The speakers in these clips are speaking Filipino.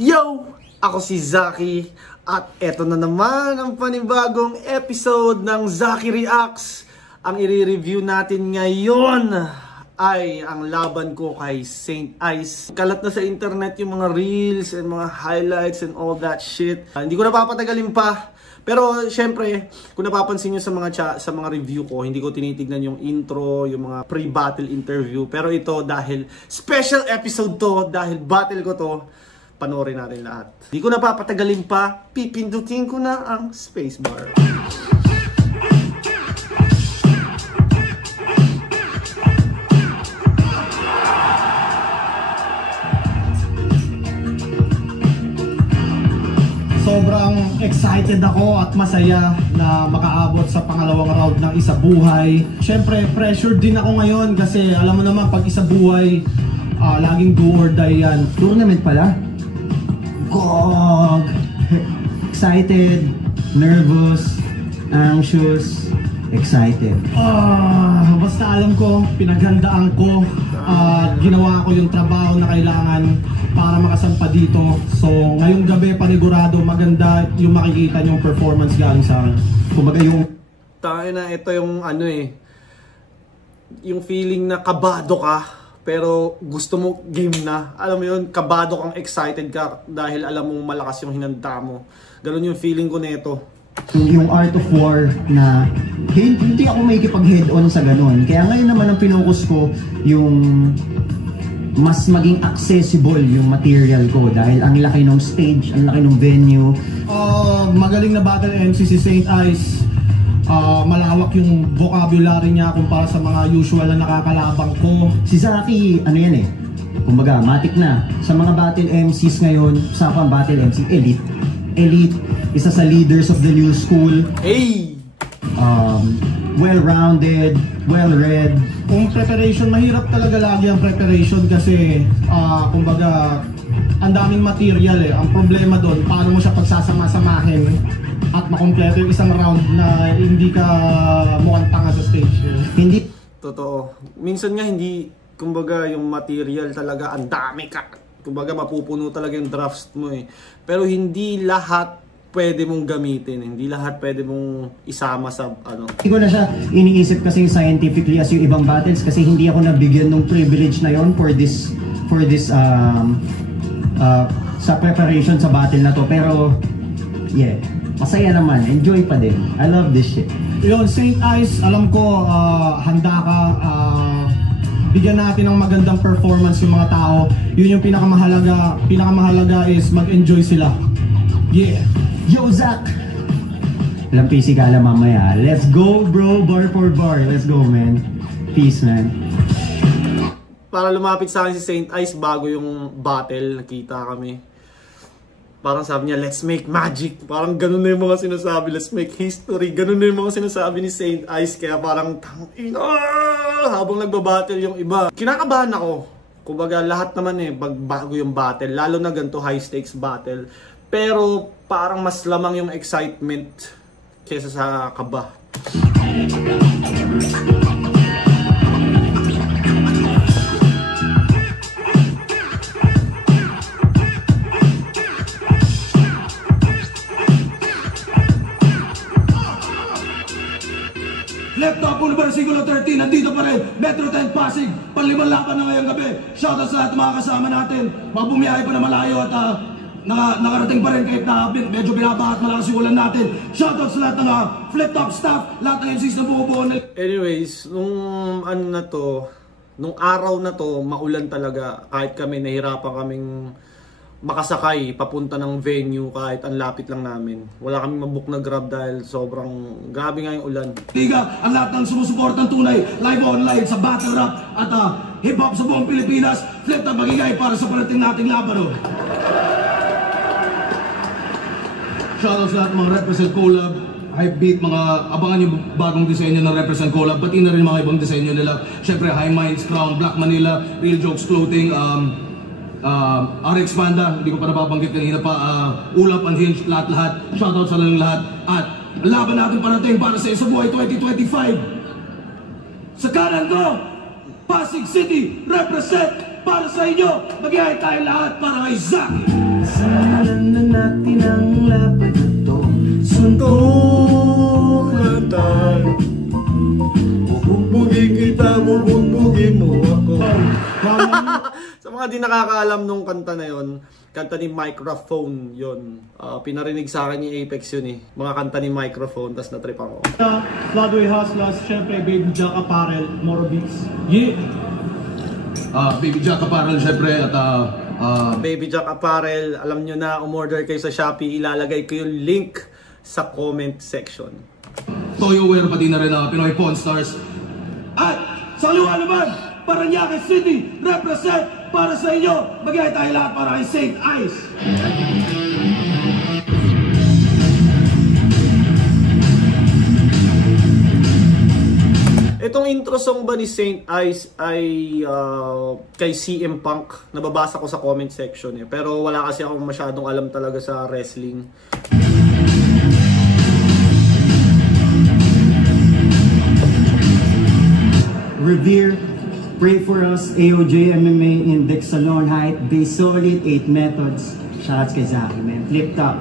Yo! Ako si Zaki at eto na naman ang panibagong episode ng Zaki Reacts. Ang i-review natin ngayon ay ang laban ko kay Saint Ice. Kalat na sa internet yung mga reels and mga highlights and all that shit. Hindi ko napapatagalin pa. Pero syempre, kung napapansin nyo sa mga review ko, hindi ko tinitignan yung intro, yung mga pre-battle interview. Pero ito dahil special episode to, dahil battle ko to, panoorin natin lahat. Hindi ko napapatagalin pa, pipindutin ko na ang spacebar. Sobrang excited ako at masaya na makaabot sa pangalawang round ng Isa Buhay. Siyempre, pressured din ako ngayon kasi alam mo naman pag Isa Buhay, laging do or die yan. Tournament pala? Gog! Excited, nervous, anxious, excited. Basta alam ko, pinaghandaan ko at ginawa ko yung trabaho na kailangan para makasampa dito. So ngayong gabi panigurado maganda yung makikita yung performance galing sa akin. Kumbaga yung tayo na ito yung yung feeling na kabado ka pero gusto mo game na. Alam mo yun, kabado kang, excited ka dahil alam mong malakas yung hinanda mo. Ganun yung feeling ko nito. Yung Art of War na hindi ako may kipag-head on sa ganun. Kaya ngayon naman ang pinocus ko yung mas maging accessible yung material ko dahil ang laki ng stage, ang laki ng venue. Magaling na battle MC si Saint Ice. Malawak yung vocabulary niya kumpara sa mga usual na nakakalabang ko. Si Zaki, ano yan kumbaga, matik na. Sa mga battle MCs ngayon, sa battle MC, elite. Elite, isa sa leaders of the new school. Hey! Well-rounded, well-read. Kung preparation, mahirap talaga lagi ang preparation kasi kumbaga, ang daming material Ang problema doon, paano mo siya pagsasama-samahin at makompleto yung isang round na hindi ka mukhang tanga sa stage. Hindi. Totoo. Minsan nga hindi, kumbaga yung material talaga, ang dami ka. Kumbaga mapupuno talaga yung drafts mo Pero hindi lahat pwede mong gamitin. Hindi lahat pwede mong isama sa Hindi ko na siya iniisip kasi scientifically as yung ibang battles kasi hindi ako nabigyan ng privilege na yon for this sa preparation sa battle na to. Pero yeah, masaya naman. Enjoy pa din. I love this shit. Yun, Saint Ice, alam ko handa ka. Bigyan natin ng magandang performance yung mga tao. Yun yung pinakamahalaga. Pinakamahalaga is mag-enjoy sila. Yeah. Yo, Zach! Walang pisikala mamaya. Let's go, bro. Bar for bar. Let's go, man. Peace, man. Para lumapit sa akin si Saint Ice bago yung battle, nakita kami. Parang sabi niya, let's make magic. Parang ganun na yung mga sinasabi. Let's make history. Ganun na yung mga sinasabi ni Saint Ice. Kaya parang, habang nagbabattle yung iba. Kinakabahan ako. Kumbaga, lahat naman bago yung battle. Lalo na ganito high stakes battle. Pero parang mas lamang yung excitement kesa sa kaba. Left top, versikulo 13, nandito pa rin, Metro 10 Pasig, panlimang laban na ngayong gabi. Shoutout sa lahat mga kasama natin, mga bumiyahe pa na malayo at nakarating pa rin kahit na medyo binabahat malakas yung ulan natin. Shoutout sa lahat ng flip top staff, lahat ng MCs na bubuo. Anyways, nung araw na to, maulan talaga. Kahit kami nahirapan kaming makasakay papunta ng venue kahit ang lapit lang namin. Wala kaming mabook na grab dahil sobrang grabe nga yung ulan. Liga, ang lahat ng sumusuportang tunay, live online sa battle rap at hip-hop sa buong Pilipinas. Flip top magigay para sa parating nating laban. Shoutout sa lahat mga Represent Collab, Hype Beat, mga abangan yung bagong disenyo ng Represent Collab, pati na rin mga ibang disenyo nila. Syempre, High Minds, Crown, Black Manila, Real Jokes Clothing, RX Panda, hindi ko pa nababanggit kanina pa, Ulap, Unhinged, lahat-lahat. Shoutout sa lahat. At laban natin parating para sa Isa Buhay 2025. Sa kanan ko, Pasig City, represent para sa inyo. Mag-ihay tayo lahat para kay Zaki. Simulan na natin ang laban na to. Suntukan tayo. Bubugbugin kita, bubugbugin mo ako. Sa mga di nakakaalam nung kanta na yon, kanta ni Microphone yon. Pinarinig sa akin ni Apex yun eh. Mga kanta ni Microphone, tas natrip ako. Floodway Hustlers, syempre Baby Jack Apparel, Moro Beats. Yeah! Baby Jack Apparel syempre at Baby Jack Apparel, alam nyo na, umorder kayo sa Shopee, ilalagay ko yung link sa comment section. Toyoware, pati na rin Pinoy Pawn Stars. At sa luwa naman, Parañaque City, represent para sa inyo. Mag-ihay tayo lahat para kay Saint Ice. Itong intro song ba ni Saint Ice ay kay CM Punk. Nababasa ko sa comment section eh. Pero wala kasi akong masyadong alam talaga sa wrestling. Revere, pray for us, AOJ MMA, Index Salon Height, Base Solid, 8 Methods. Shoutouts kay Zaki, man. Flip top.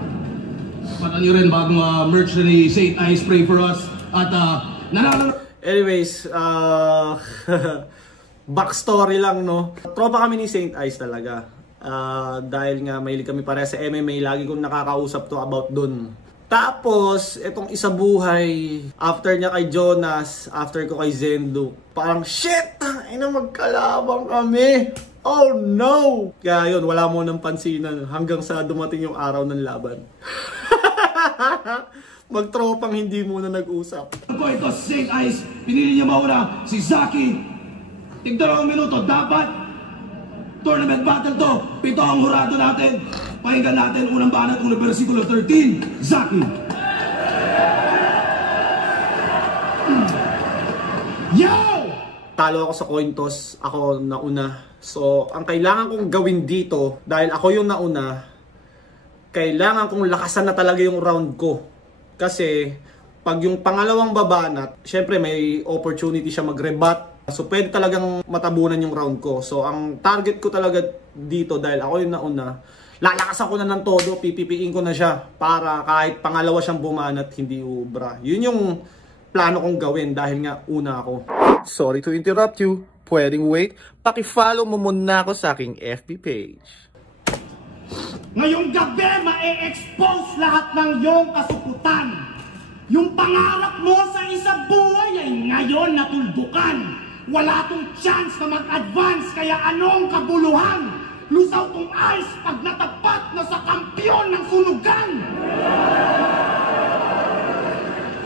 Patan nyo rin bagong merch na ni Saint Ice, pray for us. At nanalo. Anyways, backstory lang no. Tropa kami ni Saint Ice talaga. Dahil nga mahilig kami pareha sa MMA, lagi kong nakakausap to about dun. Tapos, itong isa buhay, after niya kay Jonas, after ko kay Zendo, parang shit! Ina, magkalabang kami! Oh no! Kaya yun, wala mo nang pansinan hanggang sa dumating yung araw ng laban. Magtropang hindi muna nag-usap. Ito si Saint Ice, pinili niya mauna si Zaki. Tig-2 minuto, dapat tournament battle to. 7 ang hurado natin. Pakinggan natin unang banat, unang versikulo 13. Zaki. Yo! Talo ako sa coin toss, ako nauna. So, ang kailangan kong gawin dito, dahil ako yung nauna, kailangan kong lakasan na talaga yung round ko. Kasi, pag yung pangalawang babanat, syempre may opportunity siya mag-rebut. So, pwede talagang matabunan yung round ko. So, ang target ko talaga dito, dahil ako yung nauna, lalakasan ko na ng todo, pipipiin ko na siya para kahit pangalawa siyang bumanat, hindi ubra. Yun yung plano kong gawin dahil nga una ako. Sorry to interrupt you. Pwedeng wait. Paki-follow mo muna ako sa aking FB page. Ngayong gabi, ma-expose lahat ng iyong kasukutan. Yung pangarap mo sa isang buhay ay ngayon natuldukan. Wala tong chance na mag-advance, kaya anong kabuluhan? Lusaw tong ice pag natapat na sa kampiyon ng sunugan.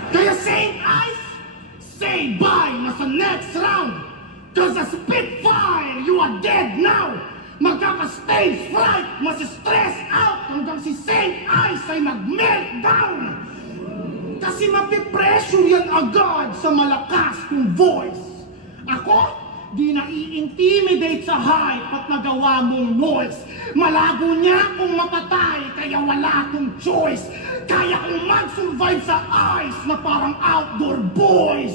Kaya Saint Ice, say bye na sa next round. Cause a Spitfire, you are dead now. Magkaka-stage fright, masi-stress out hanggang si Saint Ice ay mag-meltdown. Kasi mapipressure yan agad sa malakas kong voice. Ako, di na-i-intimidate sa hype at nagawa mong noise. Malago niya kung mapatay, kaya wala akong choice. Kaya kong mag-survive sa ice na parang outdoor boys.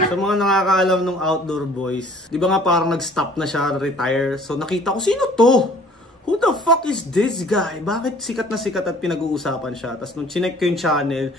Sa mga nakakaalam ng outdoor boys, di ba nga parang nag-stop na siya, retire. So nakita ko, sino to? Who the fuck is this guy? Bakit sikat na sikat at pinag-uusapan siya? Tapos nung chinek ko yung channel,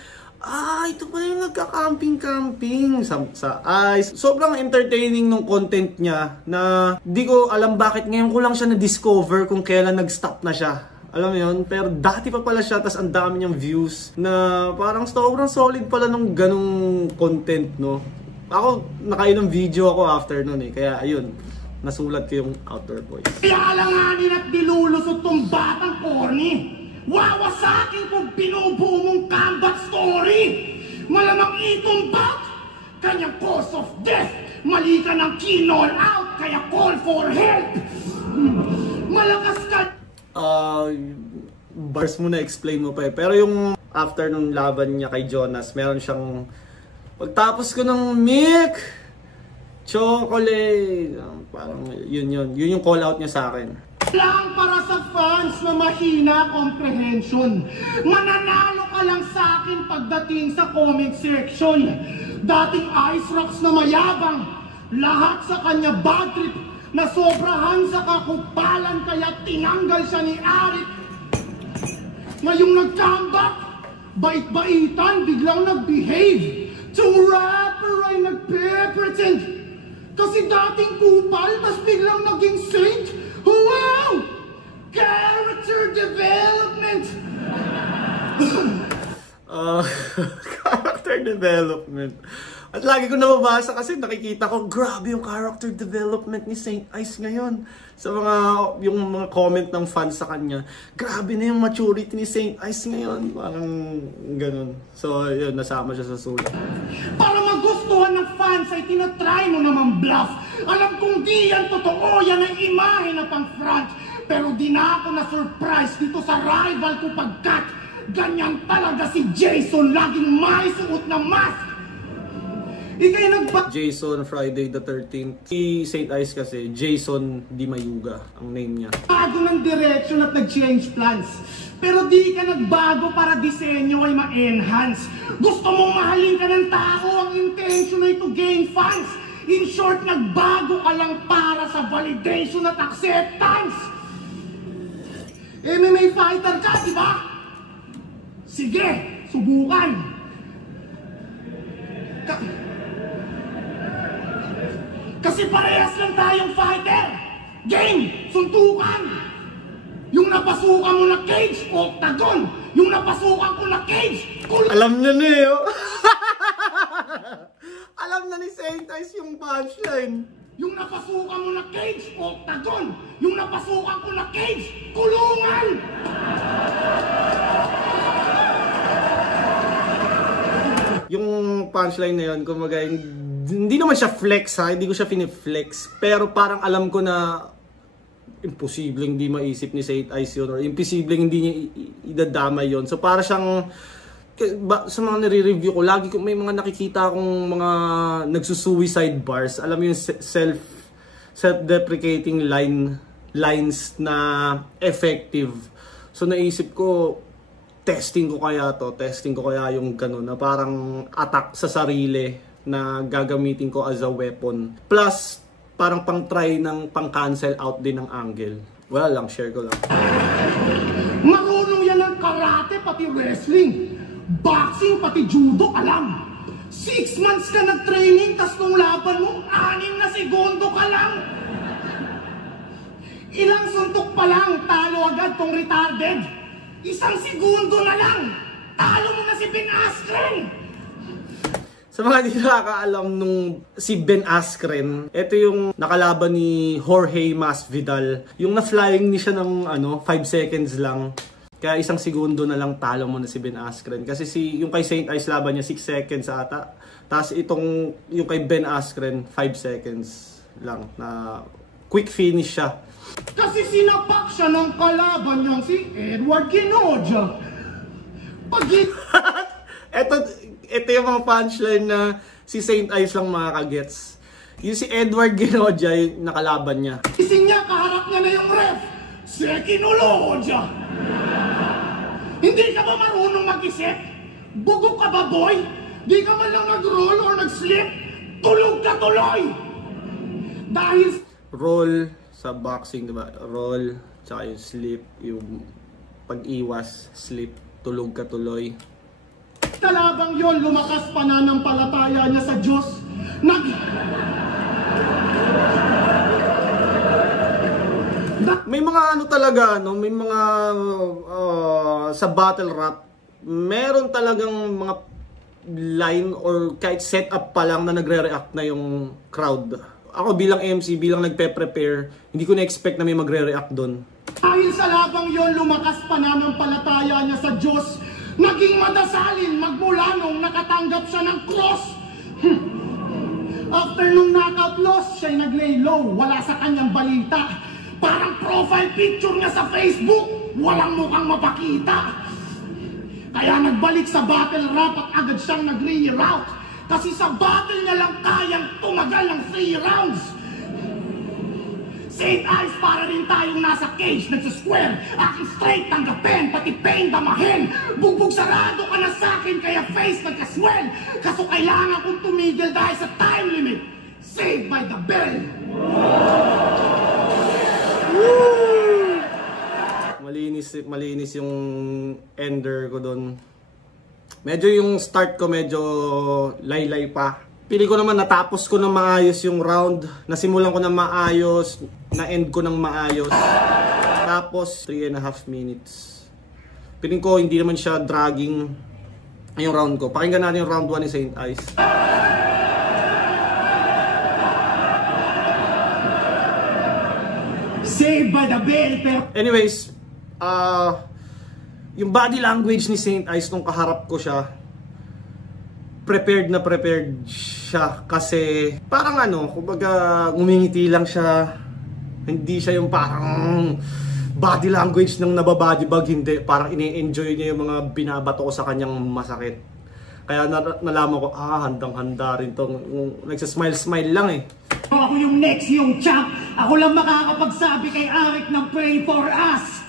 ito pala yung nagka-camping-camping sa ice. Sobrang entertaining nung content niya na di ko alam bakit ngayon ko lang siya na-discover kung kailan nag-stop na siya. Alam mo yun? Pero dati pa pala siya, tas ang dami niyang views na parang sobrang solid pala nung ganung content, no? Ako, nakailang video ako after nun eh. Kaya ayun, nasulat ko yung outdoor boys. Kaya alanganin at dilulusot tong batang corny. Wawasakin kung binubuo mong combat story. Malamang itumbat kanyang cause of death. Mali ka ng kinol out, kaya call for help. Malakas ka. Bars mo na explain mo pa eh. Pero yung after nung laban niya kay Jonas, meron siyang pagtapos ko ng milk chocolate, parang yun yung call out niya sa akin. Lang para sa fans na mahina comprehension. Mananalo ka lang sa akin pagdating sa comment section. Dating Ice Rocks na mayabang, lahat sa kanya bad trip Nasobrahan sa kakupalan kaya tinanggal siya ni Arit. Ngayong nag-comeback, bait-baitan, biglang nag-behave. To rapper ay nagpe-pretend. Kasi dating kupal, tas biglang naging saint. Wow! Character development! Character development. At lagi ko nababasa kasi nakikita ko, grabe yung character development ni Saint Ice ngayon. Sa yung mga comment ng fans sa kanya, grabe na yung maturity ni Saint Ice ngayon. Parang ganun. So, yun, nasama siya sa sulat. Para magustuhan ng fans ay tinatry mo naman bluff. Alam kong di yan totoo, yan ang imahe na pang front. Pero di na ako na-surprise dito sa rival ko pagkat ganyan talaga si Jason, laging may suot na mask. Ikay Jason Friday the 13th. Si Saint Ice kasi, Jason Di Mayuga ang name niya. Bago ng direction at nag-change plans. Pero di ka nagbago para disenyo ay ma-enhance. Gusto mong mahalin ka ng tao, ang intention ay to gain fans. In short, nagbago ka lang para sa validation at acceptance. MMA fighter ka, di ba? Sige, subukan. Kasi parehas lang tayong fighter. Game, suntukan. Yung napasukan mo na cage, octagon. Yung napasukan ko na cage, alam niya na eh, oh. Alam na ni Saint Ice yung punchline. Yung napasukan mo na cage, octagon. Yung napasukan ko na cage, kulungan. Yung punchline na yun, kumbaga, hindi naman siya flex ha, hindi ko siya piniflex. Pero parang alam ko na imposibleng hindi maisip ni Saint Ice yun, or imposibleng hindi niya idadamay yun. So para siyang, sa mga nire-review ko, lagi ko may mga nakikita akong mga nagsusuicide bars. Alam mo yung self-deprecating lines na effective. So naisip ko, testing ko kaya yung ganun, na parang attack sa sarili na gagamitin ko as a weapon. Plus, parang pang-try ng pang-cancel out din ng angle. Wala lang, share ko lang. Marunong yan ng karate, pati wrestling. Boxing, pati judo, alam. 6 months ka nag-training, tas nung laban mo, 6 na segundo ka lang. Ilang suntok pa lang, talo agad tong retarded. 1 segundo na lang, talo mo na si Ben Askren. Sa mga hindi nakakaalam nung si Ben Askren, ito yung nakalaban ni Jorge Masvidal. Yung na-flying ni siya ng 5 seconds lang. Kaya 1 segundo na lang talo mo na si Ben Askren. Kasi yung kay Saint Ice laban niya 6 seconds ata. Tapos yung kay Ben Askren 5 seconds lang na quick finish siya. Kasi sinapak siya ng kalaban niyang si Edward Kinoja. Ito yung mga punchline na si Saint Ice lang makakagets. Yung si Edward Kinoja yung nakalaban niya. Ising niya, kaharap niya na yung ref. Sekinoloja. Hindi ka ba marunong mag-isip? Bugok ka ba, boy? Di ka man lang nag-roll or nag-slip? Tulog ka tuloy! Dahil roll sa boxing, diba? Roll, tsaka yung slip, yung pag-iwas, slip, tulog ka tuloy. Kalabang yon, lumakas pananampalataya niya sa Diyos. May mga talaga, no? May mga sa battle rap, meron talagang mga line or kahit setup pa lang na nagre-react na yung crowd. Ako bilang MC, bilang nagpe-prepare, hindi ko na-expect na may magre-react doon. Dahil sa labang yon, lumakas pananampalataya niya sa Diyos. Naging madasalin magmula nung nakatanggap siya ng cross. After nung knockout loss, siya'y nag-lay low. Wala sa kanyang balita. Parang profile picture niya sa Facebook, walang mukhang mapakita. Kaya nagbalik sa battle rap at agad siyang nag-reroute. Kasi sa battle niya lang kayang tumagal ng 3 rounds. Saint Ice, para rin tayong nasa cage, nagsasquare. Aking straight tanggapin, pati pain damahin. Bugbog sarado ka na sa'kin, kaya face nagkaswell. Kaso kailangan kong tumigil dahil sa time limit. Saved by the Bell! Malinis yung ender ko doon. Medyo yung start ko medyo laylay pa. Pili ko naman natapos ko ng maayos yung round. Nasimulan ko ng maayos, na-end ko ng maayos. Tapos 3.5 minutes. Piling ko hindi naman siya dragging yung round ko. Pakinggan natin yung round 1 ni Saint Ice. Saved by the Bell, pero... Anyways, yung body language ni Saint Ice nung kaharap ko siya, prepared siya kasi parang kumbaga ngumingiti lang siya. Hindi siya yung parang body language ng nababadibag, hindi. Parang ini-enjoy niya yung mga binabato ko sa kanyang masakit. Kaya nalaman ko, handang-handa rin to. Nagsasmile-smile lang eh. Ako yung next, yung champ. Ako lang makakapagsabi kay Arik ng pray for us.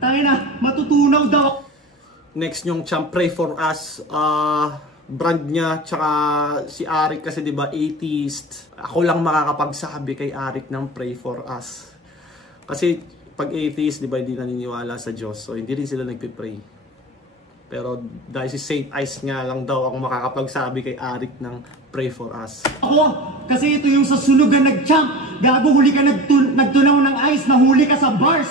Tayo na, matutunaw daw. Next yung champ, pray for us. Brand niya, tsaka si Arik kasi diba atheist. Ako lang makakapagsabi kay Arik ng pray for us. Kasi pag atheist, diba hindi naniniwala sa Diyos. So hindi rin sila nagpipray. Pero dahil si Saint Ice nga lang daw ako makakapagsabi kay Arik ng pray for us. Ako, kasi ito yung sa sunugan nag-champ. Gago, huli ka nagtunaw ng ice, nahuli ka sa bars.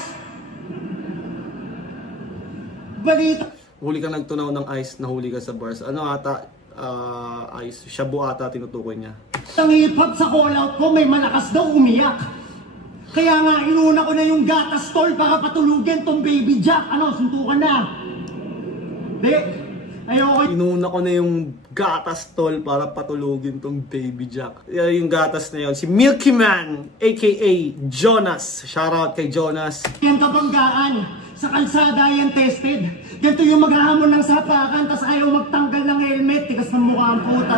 Balita. Huli ka nagtunaw ng ice, nahuli ka sa bars. Ano ata, ice, shabu ata tinutukoy niya. Ang hip-hop sa call-out ko, may malakas daw umiyak. Kaya nga, inuna ko na yung gatas tol para patulugin tong baby Jack. Ano, suntukan na. Di, ayoko. Inuna ko na yung gatas tol para patulugin tong baby Jack. Yung gatas na yun, si Milky Man, aka Jonas. Shoutout kay Jonas. Yan kabanggaan. Sa kalsada yan tested. Ganito yung maghahamon ng sapakan, tas ayaw magtanggal ng helmet. Tigas ng mukha ang puta.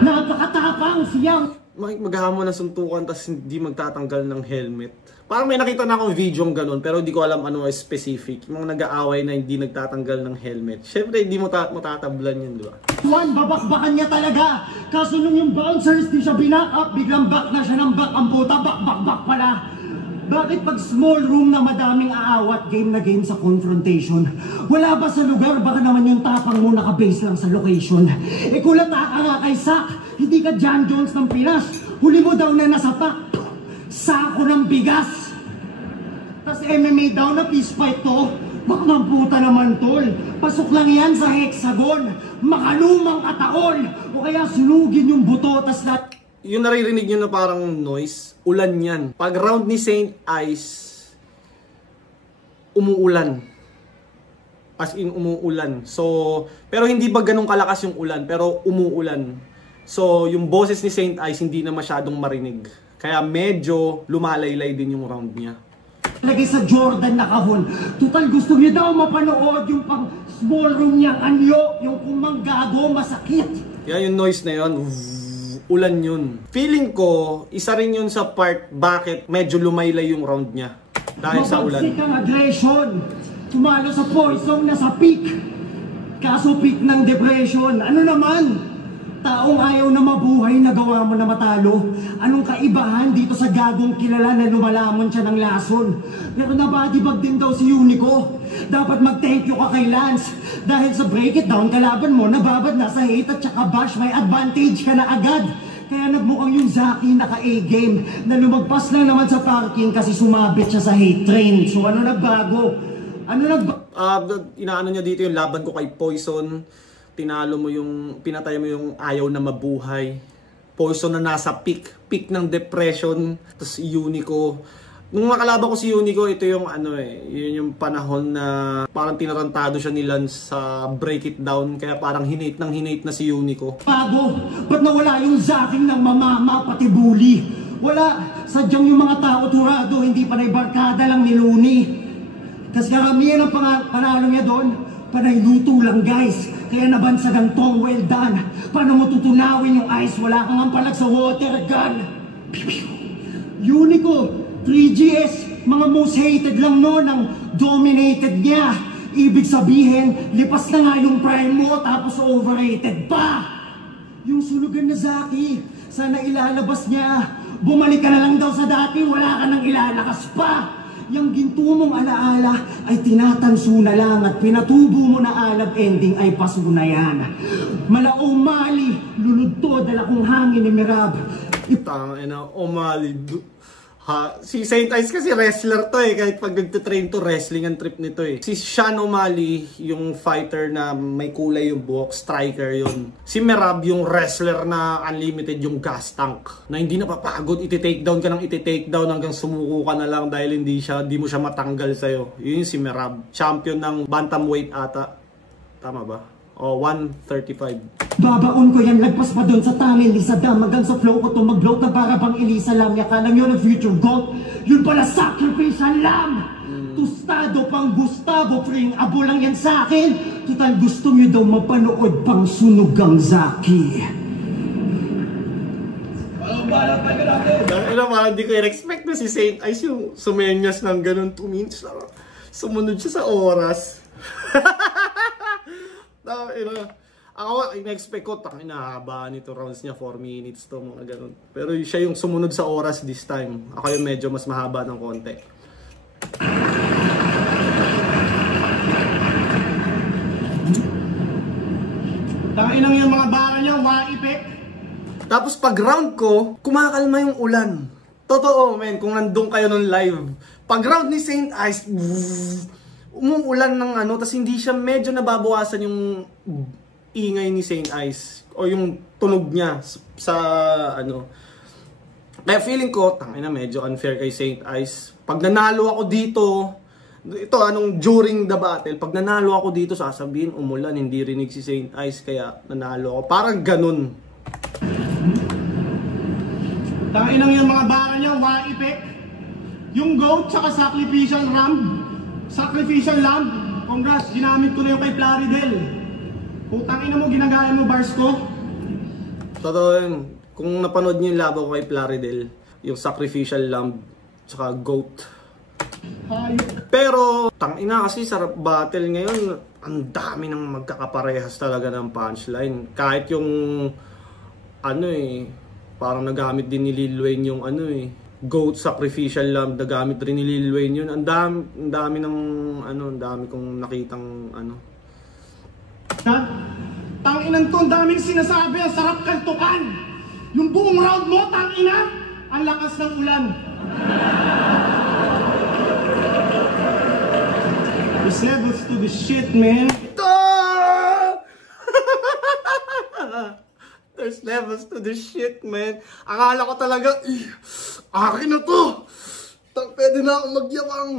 Napakatapang siyang. Maghahamon ng suntukan, tas hindi magtatanggal ng helmet. Parang may nakita na akong video ng ganun, pero hindi ko alam ano ay specific. Yung mga nag-aaway na hindi nagtatanggal ng helmet. Siyempre, hindi mo tatablan yun, di ba? Juan, babakbakan niya talaga. Kaso nung yung bouncers di siya binack up, biglang back na siya ng back. Ang puta, back pala. Bakit pag small room na madaming aawat, game na game sa confrontation? Wala ba sa lugar? Baka naman yung tapang mo nakabase lang sa location. E kulata ka nga kay Sak, hindi ka John Jones ng Pinas. Huli mo daw na nasapak, sako ng bigas. Tas MMA daw na peace fight to. Bak ng puta naman tol. Pasok lang yan sa hexagon. Makalumang kataol. O kaya sunugin yung buto, tas yung naririnig nyo na parang noise, ulan yan. Pag round ni Saint Ice, umuulan. As in, umuulan. So, pero hindi ba ganun kalakas yung ulan, pero umuulan. So, yung boses ni Saint Ice hindi na masyadong marinig. Kaya medyo lumalaylay din yung round niya. Lagay sa Jordan na kahon. Total gusto niya daw mapanood yung pang small room niyang anyo, yung kumanggago, masakit. Kaya yung noise na yun, ulan yun. Feeling ko, isa rin yun sa part bakit medyo lumaylay yung round niya. Dahil sa ulan. Mabagsik ang aggression. Tumalo sa poison na sa peak. Kaso peak ng depression. Ano naman? Taong ayaw na mabuhay, nagawa mo na matalo. Anong kaibahan dito sa gagong kilala na lumalamon siya ng lason? Pero nabadibag din daw si Unico. Dapat mag-thank you ka kay Lance. Dahil sa break it down, kalaban mo, nababad na sa hate at saka bash, may advantage ka na agad. Kaya nagmukhang yung Zaki naka-A-game na lumagpas lang naman sa parking kasi sumabit siya sa hate train. So ano nagbago? Inaano niya dito yung laban ko kay Poison. Tinalo mo yung, pinatay mo yung ayaw na mabuhay. Poison na nasa peak ng depression. Tapos Unico. Nung makalaban ko si Unico, ito yung yun yung panahon na parang tinarantado siya ni Lance sa break it down. Kaya parang hinate na si Unico. Bago, ba't nawala yung Zaking ng mamama pati bully? Wala, sadyang yung mga tao turado, hindi pa barkada lang ni Looney. Kasi karamihan ang panalo niya doon, panay luto lang guys. Kaya nabansagang tong well done. Paano mo tutunawin yung ice? Wala kang ampalag sa water gun. Unico, 3GS, mga most hated lang no ng dominated niya. Ibig sabihin, lipas na nga yung prime mo tapos overrated pa. Yung sunugan na Zaki, sana ilalabas niya. Bumalik ka na lang daw sa dati, wala ka nang ilalakas pa. Yang ginto mong alaala ay tinatanso na lang at pinatubo mo na alab, ending ay paso na yan. Malaong mali, lulod to, dala kong hangin ni Mirab. Tangina, umali. Si Saint Ice kasi wrestler to eh, kahit pag nagtitrain to, wrestling ang trip nito eh. Si Sean O'Malley, yung fighter na may kulay yung buhok, striker yun. Si Merab, yung wrestler na unlimited yung gas tank, na hindi napapagod, iti-takedown ka ng iti-takedown hanggang sumuko ka na lang dahil hindi mo siya matanggal sa'yo. Yun yung si Merab. Champion ng bantamweight ata. Tama ba? O, 135. Babaon ko yan, lagpas pa doon sa tamil ni Saddam. Hanggang sa flow ko to mag-bloat na para bang Elisa Lam. Yakalang yun ang future gold. Yun pala sacrificial lamb. Tostado pang Gustavo Fring. Abo lang yan sa akin. Total gusto nyo daw mapanood pang sunugang Zaki. Hindi ko i-expect na si Saint Ice yung sumenyas ng ganun 2 minutes. Sumunod siya sa oras. Ako, in-expect ko, haba nito rounds niya, 4 minutes to, mga ganun. Pero siya yung sumunod sa oras this time. Ako yung medyo mas mahaba ng konti. Tanginang yung mga bara niya, waipik. Tapos pag round ko, kumakalma yung ulan. Totoo, men, kung nandun kayo nung live. Pag round ni Saint Ice, umuulan ng tas hindi siya medyo nababawasan yung ingay ni Saint Ice o yung tunog niya sa Kaya feeling ko, tangina, medyo unfair kay Saint Ice. Pag nanalo ako dito, during the battle, pag nanalo ako dito, sasabihin, umulan, hindi rinig si Saint Ice, kaya nanalo ako. Parang ganun. Tanginang yung mga bara niya, waipik. Yung goat, tsaka sacrificial lamb. Congrats, ginamit ko na yung kay Plaridel. Putang ina mo, ginagaya mo bars ko. Totoo yun. Kung napanood niyo yung laban ko kay Plaridel, yung sacrificial lamb, tsaka goat. Pero, tangina kasi sa battle ngayon, ang dami ng magkakaparehas talaga ng punchline. Kahit yung, parang nagamit din ni Lil Wayne yung goat sacrificial lamb, nagamit rin ni Lil Wayne yun. Ang dami kong nakitang Tanginan to, ang daming sinasabi, ang sarap kaltukan. Yung buong round mo, tangina, ang lakas ng ulan. There's levels to the shit, man. There's levels to the shit, man. Akala ko talaga, akin na to. Pwede na akong magyawang.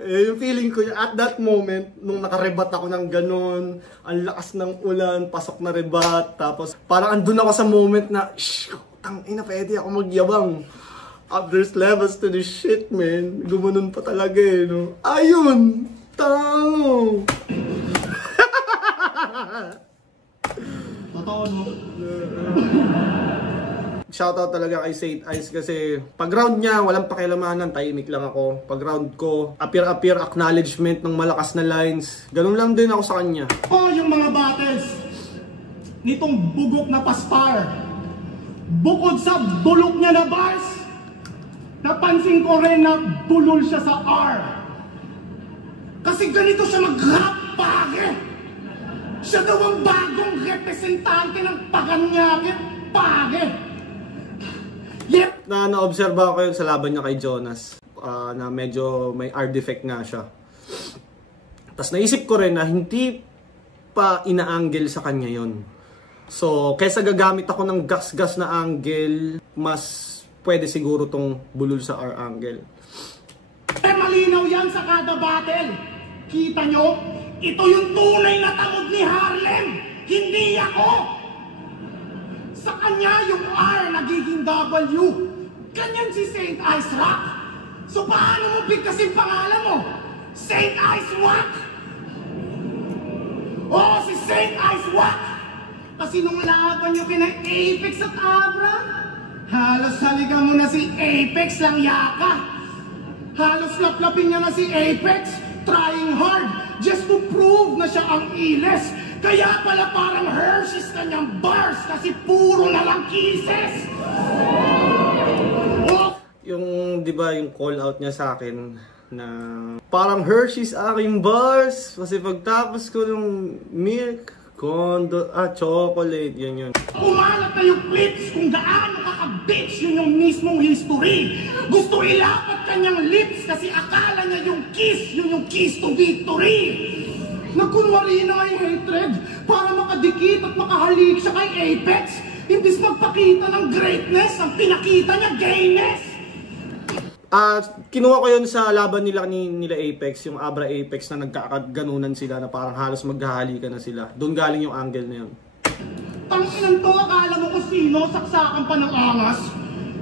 Yung feeling ko, at that moment, nung nakarebat ako ng ganun, ang lakas ng ulan, pasok na rebat, tapos parang andun ako sa moment na, tangina, pwede ako magyabang. There's levels to the shit, man. Gumanon pa talaga no? Ayun! Tango! Totoo, no? Shoutout talaga kay Saint Ice kasi pag round niya, walang pakialamanan, tahimik lang ako. Pag round ko, appear acknowledgement ng malakas na lines. Ganun lang din ako sa kanya. Yung mga battles nitong bugok na paspar, bukod sa bulok niya na bars, napansin ko rin na bulol siya sa R. Kasi ganito siya mag-rap, pare. Siya daw ang bagong representante ng paganyakit, pare. Yep. Na-observe ko yun sa laban niya kay Jonas, na medyo may R defect nga siya. Tapos naisip ko rin na hindi pa ina-angle sa kanya yon. So, kaysa gagamit ako ng gas-gas na angle, mas pwede siguro tong bulol sa R angle. Malinaw yan sa kada battle. Kita nyo? Ito yung tunay na tamod ni Harlem. Hindi ako. Sa kanya yung R nagiging W. Ganyan si Saint Ice Rock. So paano mo bigkasin pangalan mo? Saint Ice Rock? Oo, si Saint Ice Rock. Kasi nung laban nyo kina Apex at Abra, halos halikan mo na si Apex lang yaka. Halos laplapin niya na si Apex, trying hard just to prove na siya ang iles. Kaya pala parang Hershey's kanyang bars kasi puro na lang kisses. Oh. Yung, di ba, yung call out niya sa akin na parang Hershey's aking bars kasi pagtapos ko ng milk, chocolate, yun. Umalat na yung clips kung gaano kakabits yun yung mismong history. Gusto ilapat kanyang lips kasi akala niya yung kiss, yun yung kiss to victory. Nagkunwari na yung hatred para makadikit at makahalik siya kay Apex. Imbis magpakita ng greatness, ang pinakita niya gayness. Kinuha ko yun sa laban nila Apex, yung Abra Apex na nagkakaganunan sila na parang halos maghahalikan na sila. Doon galing yung angle na yun. Tanginan to, akala mo kung sino, saksakan pa ng angas.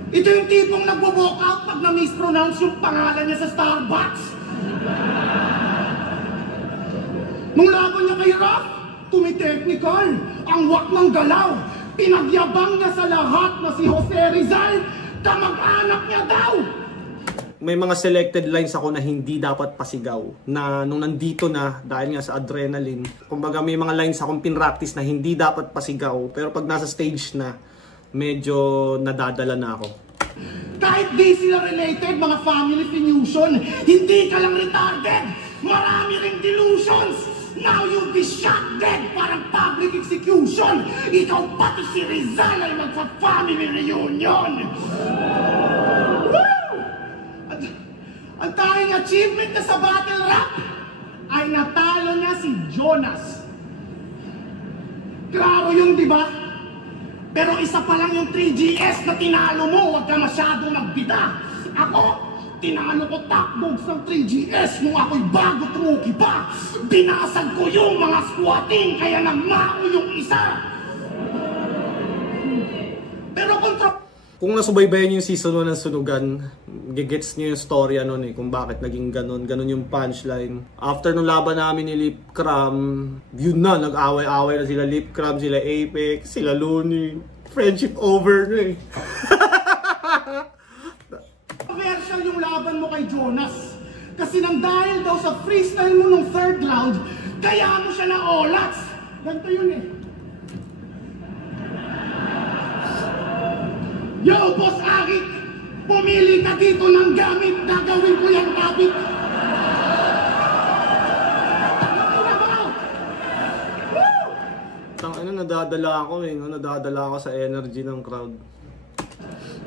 Ito yung tipong nagwo-walk out pag na-mispronounce yung pangalan niya sa Starbucks. Nung laban niya kay Raph, tumitechnical, ang wak ng galaw. Pinagyabang niya sa lahat na si Jose Rizal, kamag-anak niya daw. May mga selected lines ako na hindi dapat pasigaw. Na nung nandito na, dahil nga sa adrenaline, kumbaga may mga lines akong pinractice na hindi dapat pasigaw. Pero pag nasa stage na, medyo nadadala na ako. Kahit di sila related, mga family fusion, hindi ka lang retarded. Marami ring delusions. Now you'll be shot dead, parang public execution. Ikaw pati si Rizal ay magpa-family reunion. Woo! Ang tanging achievement na sa battle rap ay natalo niya si Jonas. Klaro yun, di ba? Pero isa pa lang yung 3GS na tinalo mo, huwag ka masyadong magbida. Ako, tinalo ko takbogs ng 3GS nung ako'y bago't rookie pa. Binasag ko yung mga squatting, kaya namao yung isa. Pero kung nasubaybayan niyo yung season 1 ng Sunugan, gigets niyo yung story kung bakit naging ganun yung punchline. After nung laban namin ni Lip Cram, yun na, nag-away-away na sila Lip Cram, sila Apex, sila Looney. Friendship over na eh. Commercial yung laban mo kay Jonas. Kasi nang dahil daw sa freestyle mo nung third round, kaya mo siya na olats. Ganito yun eh. Yo, Boss Arik! Pumili ka dito ng gamit, gagawin ko yung kapit. Nadadala ako nadadala ako sa energy ng crowd.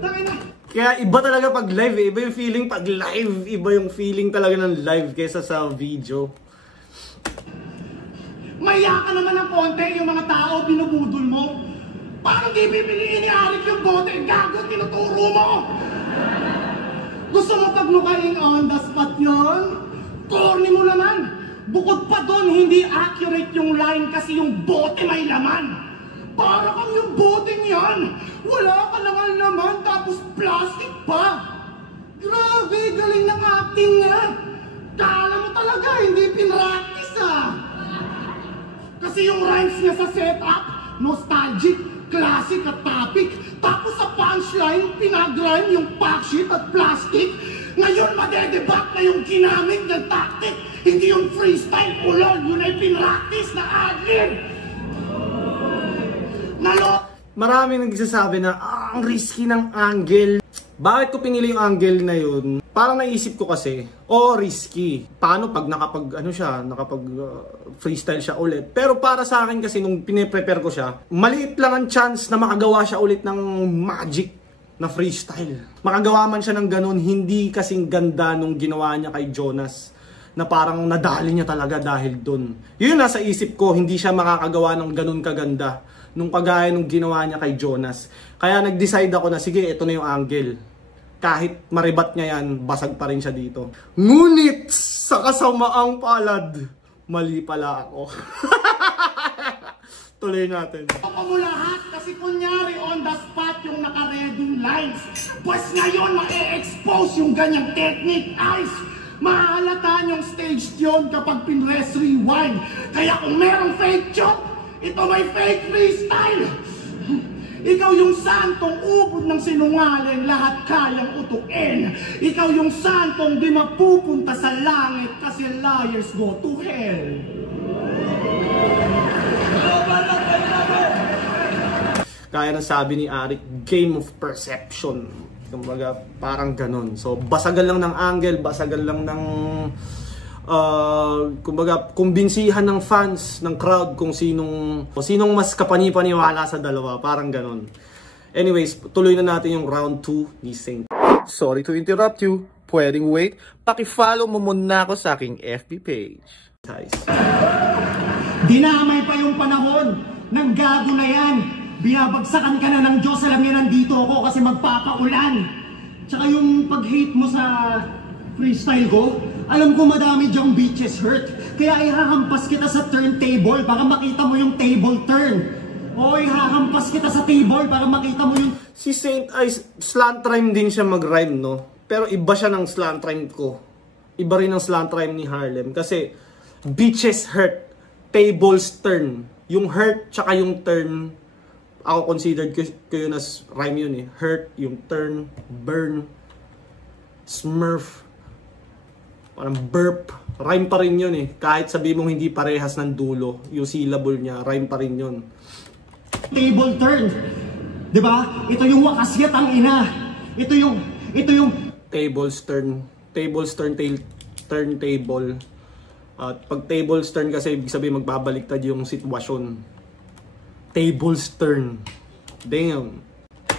Tangina! Kaya iba talaga pag live eh. Iba yung feeling pag live. Iba yung feeling talaga ng live kaysa sa video. Maya ka naman ng konti yung mga tao binubudol mo. Parang di bibiliin ni Arik yung bote, gago, tinuturo mo! Gusto mo pagmukain on the spot yun? Corny mo naman! Bukod pa doon, hindi accurate yung line kasi yung bote may laman. Para kang yung boteng yan! Wala ka lang laman tapos plastic pa! Grabe, galing ng acting niya! Kala mo talaga, hindi pinractice ah! Kasi yung rhymes niya sa setup, nostalgic, classic at topic. Tapos sa punchline, pinag-rhyme yung packsheet at plastic. Ngayon, madedebat na yung ginamit ng tactic. Hindi yung freestyle ulol, yun ay pinractice na ad-lib. Maraming nagsasabi na, ang risky ng angle. Bakit ko pinili yung angle na yun? Parang naisip ko kasi, risky. Paano pag nakapag freestyle siya ulit? Pero para sa akin kasi nung pine-prepare ko siya, maliit lang ang chance na makagawa siya ulit ng magic na freestyle. Makagawa man siya ng ganun, hindi kasing ganda nung ginawa niya kay Jonas. Na parang nadali niya talaga dahil dun. Yun nasa isip ko, hindi siya makakagawa ng ganun kaganda nung kagaya nung ginawa niya kay Jonas. Kaya nag-decide ako na sige, ito na yung angle. Kahit maribat niya yan, basag pa rin siya dito. Ngunit sa kasamaang palad, mali pala ako. Tuloy natin. Ako mo lahat kasi kunyari on the spot yung naka-reading lines. Pues ngayon ma-expose yung ganyang technique, Ice. Mahalata yung stage yun kapag pinress rewind. Kaya kung merong fake joke, ito may fake freestyle. Ikaw yung santong ubod ng sinungaling, lahat kayang utukin. Ikaw yung santong di mapupunta sa langit kasi liars go to hell. Kaya nang sabi ni Arik, game of perception. Kumbaga, parang ganun. So, basagan lang ng angle, basagan lang ng kumbaga, kumbinsihan ng fans, ng crowd kung sinong mas kapani-paniwala sa dalawa. Parang ganun. Anyways, tuloy na natin yung round 2 ni Saint. Sorry to interrupt you. Pwedeng wait. Paki-follow mo muna ako sa aking FB page. Guys. Dinamay pa yung panahon ng gago na yan. Binabagsakan ka na ng Diyos. Alam niya, nandito ako kasi magpapaulan. Tsaka yung pag-hate mo sa freestyle ko, alam ko madami dyang bitches hurt. Kaya ihahampas kita sa turntable para makita mo yung table turn. O ihahampas kita sa table para makita mo yung... Si Saint Ice, slant rhyme din siya mag-rhyme, no? Pero iba siya ng slant rhyme ko. Iba rin ang slant rhyme ni Harlem. Kasi, bitches hurt, tables turn. Yung hurt tsaka yung turn, ako considered ko yun as rhyme yun eh. Hurt, yung turn, burn, smurf, parang burp. Rhyme pa rin yun eh. Kahit sabi mong hindi parehas ng dulo, yung syllable niya, rhyme pa rin yun. Table turn. Diba? Ito yung wakas yat ang ina. Ito yung Tables turn. Tables turn, turntable. At pag tables turn kasi ibig sabihin magbabaliktad yung sitwasyon. Tables turn. Damn.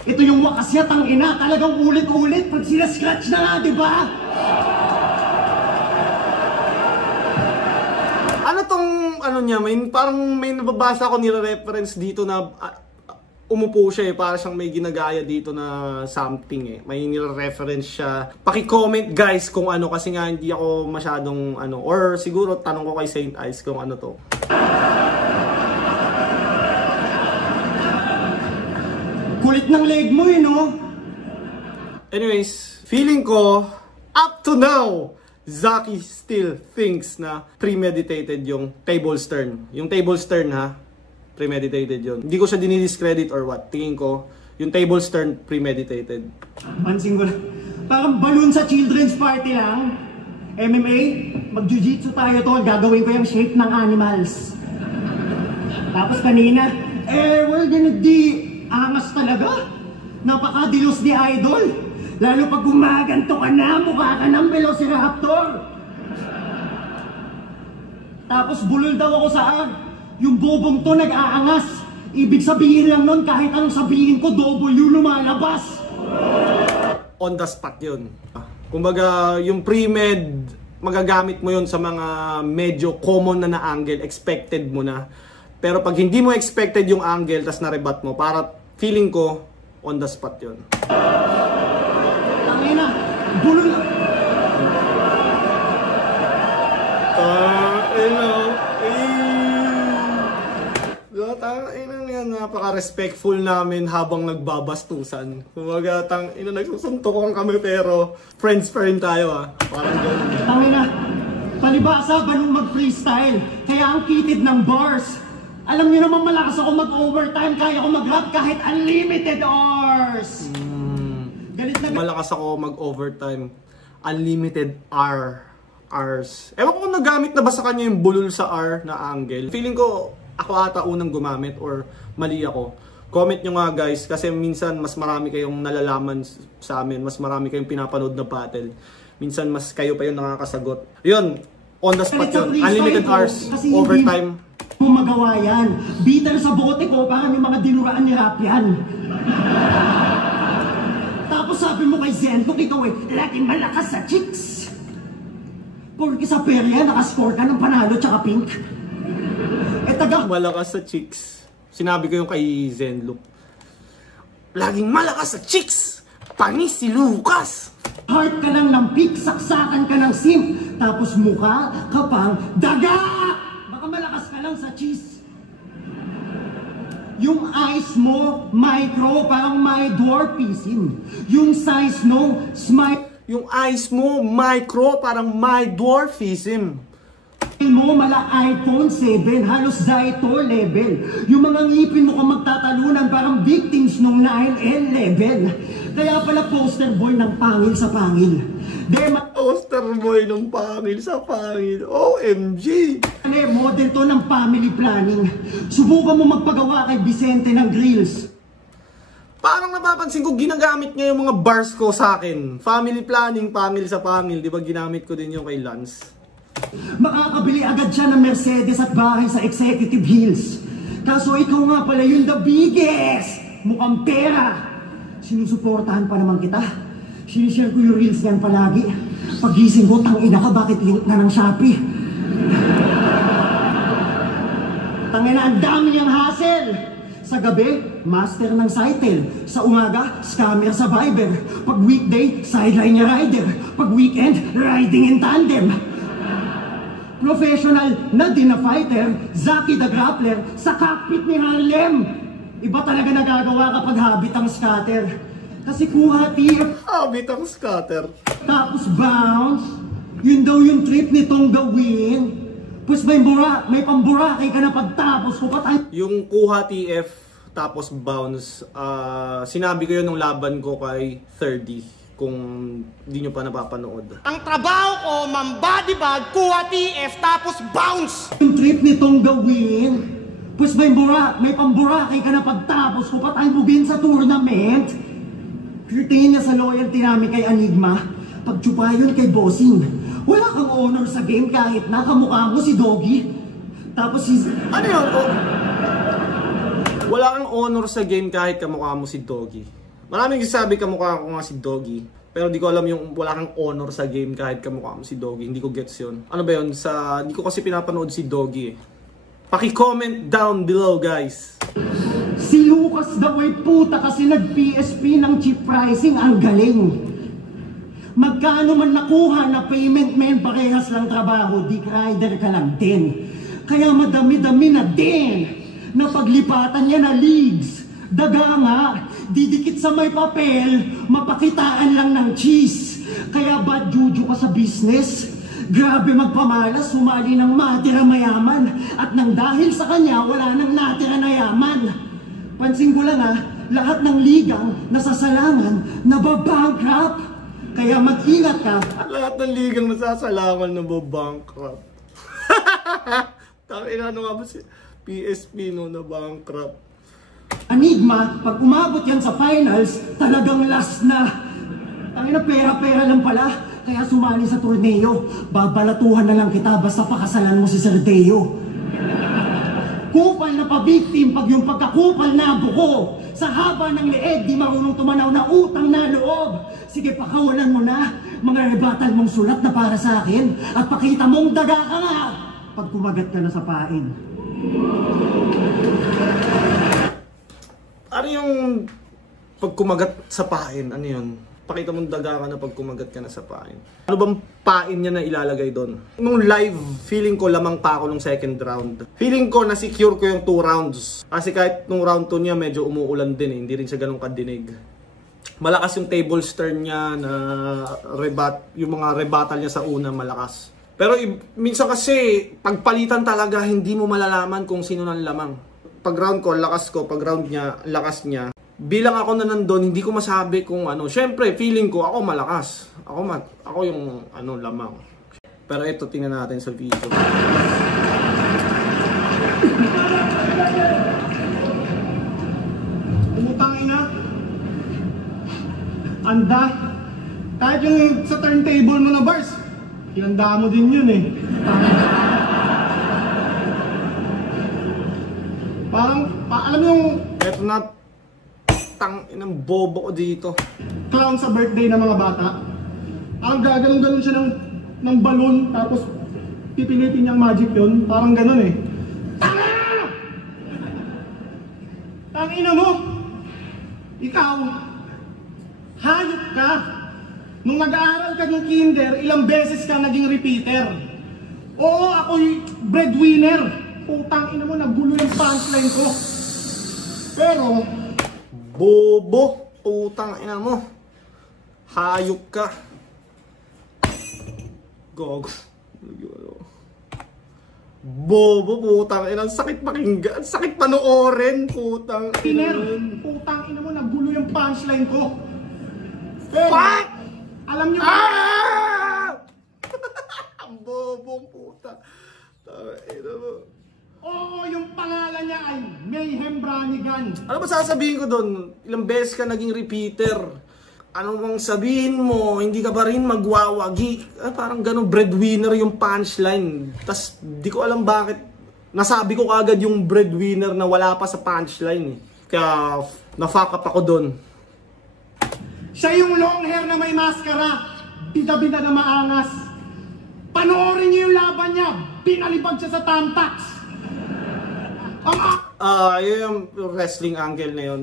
Ito yung wakas yat ang ina. Talagang ulit-ulit pag sila-scratch na nga, diba? Ano tong ano niya, parang may nababasa ko nire-reference dito na umupo siya eh, para siyang may ginagaya dito na something eh. May nire-reference siya. Paki-comment guys kung ano, kasi nga hindi ako masyadong ano, or siguro tanong ko kay Saint Ice kung ano to. Kulit ng leg mo eh, no? Anyways, feeling ko up to now Zaki still thinks na premeditated yung tables turn. Yung tables turn ha, premeditated yun. Hindi ko siya dinidiscredit or what. Tingin ko, yung tables turn premeditated. Pansin ko na, parang balloon sa children's party lang. MMA, mag-jiu-jitsu tayo tol, gagawin ko yung shape ng animals. Tapos kanina, we're gonna angas talaga. Napakadilos ni Idol. Lalo pag gumaganto ka na, mukha ka ng Velociraptor. Tapos bulol daw ako sa yung bobong to nag-aangas. Ibig sabihin lang nun, kahit anong sabihin ko, W lumalabas. On the spot yun. Kumbaga, yung pre-med, magagamit mo yun sa mga medyo common na angle, expected mo na. Pero pag hindi mo expected yung angle, tas narebat mo, para feeling ko, on the spot yun. Tangina, bulol lang. Tangina yan, napaka-respectful namin habang nagbabastusan. Kumbaga, nagsusuntukan kami pero friends pa rin tayo ah. Parang gano'n. Tangina, palibasa ba nung mag-freestyle? Kaya ang kitid ng bars. Alam niyo naman malakas ako mag-overtime, kaya ako mag-rap kahit unlimited hours. Galit na malakas ako mag-overtime. Unlimited hours. Ewan ko kung nagamit na ba sa kanya yung bulol sa R na angle. Feeling ko, ako ata unang gumamit or mali ako. Comment nyo nga guys, kasi minsan mas marami kayong nalalaman sa amin, mas marami kayong pinapanood na battle. Minsan mas kayo pa yung nakakasagot. Yun, on the spot yun. Unlimited hours, overtime. Mo magawa yan. Bitter sa bote ko, parang yung mga dinuraan ni Rap yan. Tapos sabi mo kay Zen, kung ikaw laging malakas sa chicks. Porque sa perya, nakascore ka ng panalo tsaka pink. Malakas sa chicks. Sinabi ko yung kay Zenloop. Laging malakas sa chicks. Panis si Lucas. Heart ka lang ng pink, saksakan ka ng sim. Tapos mukha ka pang daga. Baka malakas ka lang sa cheese. Yung eyes mo, micro, parang my dwarfism. Yung size no, smile. Yung eyes mo, micro, parang my dwarfism. Mo mala iPhone 7, halos Zaito level. Yung mga ngipin mo kung magtatalunan, parang victims nung 9L level. Kaya pala poster boy ng pangil sa pangil. Toaster boy ng pangil sa pangil. OMG! Model to ng family planning. Subukan mo magpagawa kay Vicente ng grills. Parang napapansin ko, ginagamit niya yung mga bars ko sa akin. Family planning, pangil sa pangil. Di ba ginamit ko din yung kay Lance? Makakabili agad siya ng Mercedes at bahay sa Executive Hills. Kaso ikaw nga pala yung the biggest! Mukhang pera! Sinusuportahan pa naman kita. Sinishare ko yung reels niyan palagi. Pagising ko, tangina ka, bakit link na ng Shopee? Tangina, ang dami niyang hassle! Sa gabi, master ng Cytel. Sa umaga, scammer sa Viber. Pag weekday, sideline niya rider. Pag weekend, riding in tandem. Professional na fighter, Zaki the Grappler, sa cockpit ni Harlem. Iba talaga nagagawa kapag habit ang scatter. Kasi kuha TF, Habit ang scatter. tapos bounce. Yun daw yung trip nitong gawin. Pues may pamburakay ka na pagtapos ko patay. Yung kuha TF tapos bounce, sinabi ko yun nung laban ko kay 30. Kung di nyo pa napapanood. Ang trabaho ko, mambody bag, kuha TF, tapos bounce! Yung trip nitong gawin. Pues may pamburakay ka na pagtapos ko patay mo din sa tournament. Tingin niya sa loyalty namin kay Enigma. Pagtsupa yun kay Bossing. Wala kang honor sa game kahit nakamukha mo si Doggy. Tapos si... Ano yun? Oh. Wala kang honor sa game kahit kamukha mo si Doggy. Maraming sabi kamukha ko nga si Doggy. Pero di ko alam yung wala kang honor sa game kahit kamukha mo si Doggy. Hindi ko gets yun. Ano ba yun? Hindi ko kasi pinapanood si Doggy eh. Paki-comment down below guys. Si Lucas daw ay puta kasi nag-PSP ng cheap pricing. Ang galing. Magkano man nakuha na payment, men, parehas lang trabaho, dick rider ka lang din. Kaya madami-dami na din na paglipatan niya na leagues. Daga nga, didikit sa may papel, mapakitaan lang ng cheese. Kaya bad juju ka sa business. Grabe magpamalas, sumali ng matira mayaman. At nang dahil sa kanya, wala nang natira na yaman. Pansin ko lang lahat ng ligang nasasalangan, nababankrupt. Kaya mag-ingat ka. Lahat ng ligang nasasalangan na bankrupt. Tangina, ano nga ba si PSP no, na bankrupt? Enigma, pag umabot yan sa finals, talagang last na. Tangina, pera-pera lang pala. Kaya sumali sa torneo. Babalatuhan na lang kita basta pakasalan mo si Sir Deo. Kupal na pa-victim pag yung pagkakupal na buko. Sa haba ng leeg, di marunong tumanaw na utang na loob. Sige, pakawalan mo na mga rebatal mong sulat na para sa akin. At pakita mong daga ka nga pag kumagat ka na sa pain. Ano yung pag kumagat sa pain? Ano yun? Pakita mong daga ka na pag kumagat ka na sa pain. Ano bang pain niya na ilalagay doon? Nung live, feeling ko lamang pa ako nung second round. Feeling ko na-secure ko yung 2 rounds. Kasi kahit nung round 2 niya medyo umuulan din eh. Hindi rin siya ganun kadinig. Malakas yung table turn niya na yung mga rebattal niya sa una malakas. Pero minsan kasi pagpalitan talaga hindi mo malalaman kung sino nang lamang. Pag round ko, lakas ko. Pag round niya, lakas niya. Bilang ako na nandun, hindi ko masabi kung ano. Siyempre, feeling ko ako malakas. Ako yung lamang. Pero ito, tingnan natin sa video. Umutang ina. Anda. Kahit yung sa turntable mo na bars, ilanda mo din yun eh. Alam mo yung Ito na, inang bobo ko dito. clown sa birthday ng mga bata. Ang gagalong-galong siya ng balon, tapos pipilitin niyang magic yun. Parang ganun eh. Tangina mo! Ikaw, hayop ka! Nung nag-aaral ka ng kinder, ilang beses ka naging repeater. Oo, ako'y breadwinner. Putang ina mo, nagulo yung punchline ko. Pero, Bobo! Putang ina mo. Hayop ka. Gogo. Bobo, putang ina. Sakit pakinggan. Sakit panoorin. Putang ina. putang ina mo, nagulo yung punchline ko. Pero, Fuck! alam niyo, mong puta. Ina mo. Oo, yung pangalan niya ay Mayhem Branigan. Ano ba sasabihin ko doon? Ilang beses ka naging repeater. Ano bang sabihin mo? Hindi ka ba rin magwawagi? Parang ganun, breadwinner yung punchline. Tas di ko alam bakit. Nasabi ko kagad yung breadwinner na wala pa sa punchline. Kaya na-fuck up ako doon. Siya yung long hair na may maskara. Bida-bida na maangas. Panoorin niyo yung laban niya. Binalibag siya sa Tamtax. Yung wrestling angle na yun.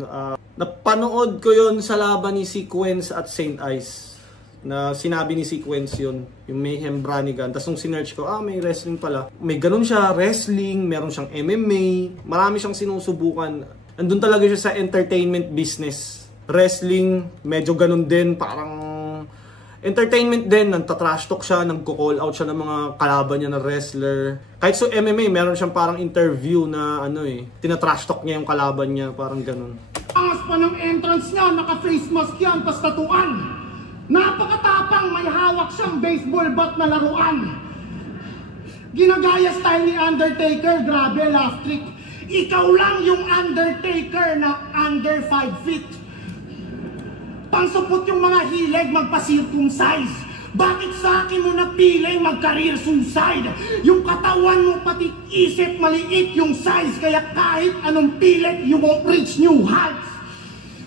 Napanood ko yun sa laban ni Sequence at Saint Ice. Na sinabi ni Sequence yun. Yung Mayhem Branigan. Tapos nung sinerch ko, may wrestling pala. May ganun siya, wrestling, meron siyang MMA. Marami siyang sinusubukan. Andun talaga siya sa entertainment business. Wrestling, medyo ganun din. Parang entertainment din, nagtatrash talk siya, nagko-call out siya ng mga kalaban niya na wrestler. Kahit sa MMA, meron siyang parang interview na tinatrash talk niya yung kalaban niya, parang ganun. Angas pa ng entrance niya, naka-face mask yan, tas tatuan. Napakatapang, may hawak siyang baseball bat na laruan. Ginagaya style ni Undertaker, grabe, laugh trick. Ikaw lang yung Undertaker na under 5 feet. Pangsupot yung mga hilig, magpa-circumcise. Bakit sa akin mo napiling mag-career suicide? Yung katawan mo pati isip maliit yung size, kaya kahit anong pilit, you won't reach new heights.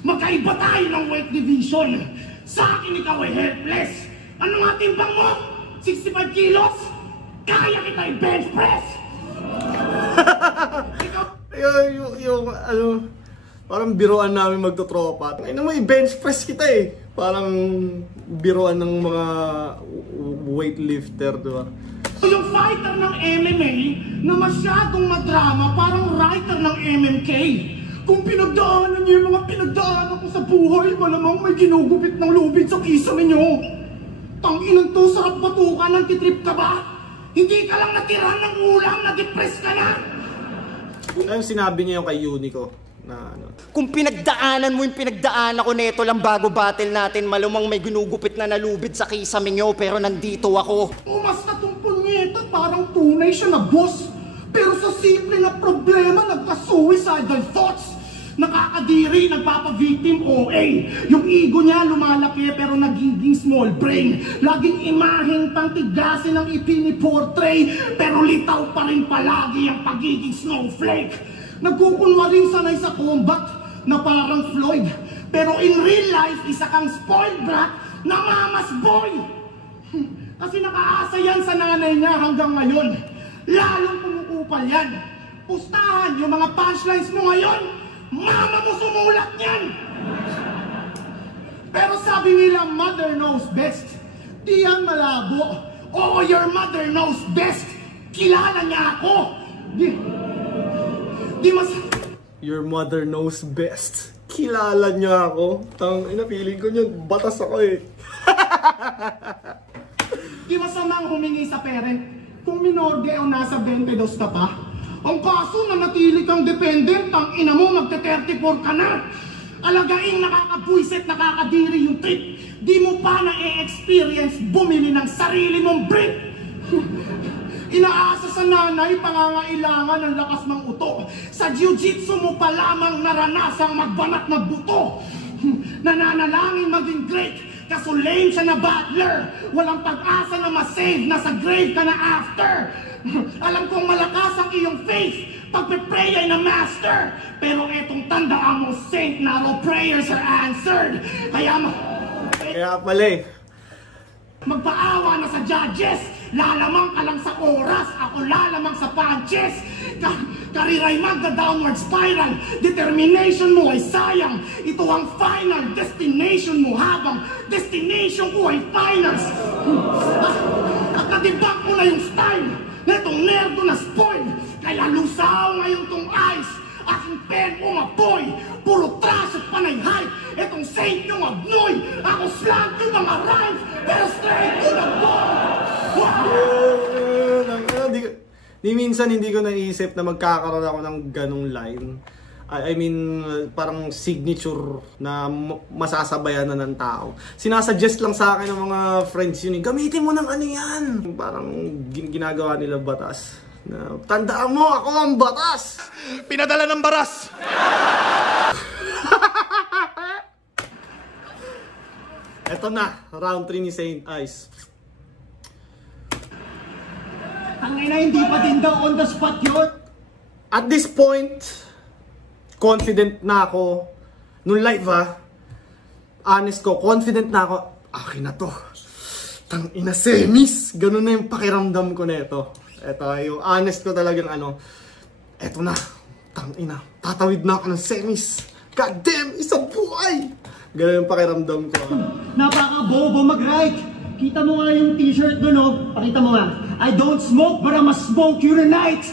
Magkaiba tayo ng weight division. Sa akin ikaw ay helpless. Ano nga timbang mo? 65 kilos? Kaya kita i-bench press. Parang biroan namin magtotropa. Ay naman, i-bench press kita eh. Parang biroan ng mga weightlifter, diba? Yung fighter ng MMA na masyadong madrama, parang writer ng MMK. Kung pinagdaanan niyo yung mga pinagdaanan ko sa buhay, malamang may ginugupit ng lubid sa kisame niyo. Tanginan to, sarap batukan, nagtitrip ka ba? Hindi ka lang natira ng ulam, na-depress ka na. Ayun, sinabi niya yung kay Unico. Kung pinagdaanan mo yung pinagdaanan ko neto lang bago battle natin, malumang may ginugupit na nalubid sa kisame nyo, pero nandito ako. Umas na tong punyeta, parang tunay siya na boss. Pero sa simple na problema, nagka-suicidal thoughts. Nakakadiri, nagpapa-victim OA. Yung ego niya lumalaki pero nagiging small brain. Laging imaheng pangtigasin ang ipiniportray, pero litaw pa rin palagi ang pagiging snowflake. Nagkukunwaring sanay sa combat na parang Floyd. Pero in real life, isa kang spoiled brat na mama's boy. Kasi nakaasa yan sa nanay niya hanggang ngayon. Lalong kumukupal yan. Pustahan yung mga punchlines mo ngayon. Mama mo sumulat yan. Pero sabi nila, mother knows best. Di yan malabo. Oo, your mother knows best. Kilala niya ako. Your mother knows best. Kilala niya ako. Feeling ko niyan, batas ako eh. Di masamang humingi sa parent kung minor de o nasa 22 ka pa. Ang kaso na natili kang dependent, ang ina mo magte-34 ka na. Alagaing nakakabwisit, nakakadiri yung trip. Di mo pa na-experience bumili ng sarili mong brick. Inaasa sa nanay, pangangailangan ng lakas ng uto. Sa jiu-jitsu mo pa lamang naranasang magbanat na buto. Nananalangin maging great, kaso lame siya na battler. Walang pag-asa na masave, nasa grave ka na after. Alam kong malakas ang iyong faith, pagpe-pray ay na master. Pero etong tandaan mo, saint, not all prayers are answered. Kaya pala eh. Magpaawa na sa judges, lalamang ka lang sa oras, ako lalamang sa punches. Kariray magda-downward spiral, determination mo ay sayang. Ito ang final destination mo habang destination ko ay finals. At natibak ko na yung style netong nerdo na spoiled. Kaya lusaw ngayon tong ice, aking pen umapoy. Puro trash at panay hype, etong saint yung agnoy. Ako slant yung mga rhymes, pero straight to the ball. Di minsan hindi ko naisip na magkakaroon ako ng ganong line. I mean, parang signature na masasabayan na ng tao. Sinasuggest lang sa akin ng mga friends yun, gamitin mo ng ano yan. Parang ginagawa nila batas. Na, tandaan mo, ako ang batas! Pinadala ng baras! Eto na, round 3 ni Saint Ice. Ang ina, hindi pa din daw on the spot yun. At this point, confident na ako. Nung live honest ko, confident na ako. Akin na to. Tang ina, semis. Ganun na yung pakiramdam ko na ito. Ito, yung honest ko talagang ano. Eto na. Tang ina. Tatawid na ako ng semis. God damn, isang buhay. Ganun yung pakiramdam ko. Napaka-bobo mag-right. Kita mo nga yung t-shirt doon, no? Pakita mo nga. I don't smoke, but I'ma smoke you tonight.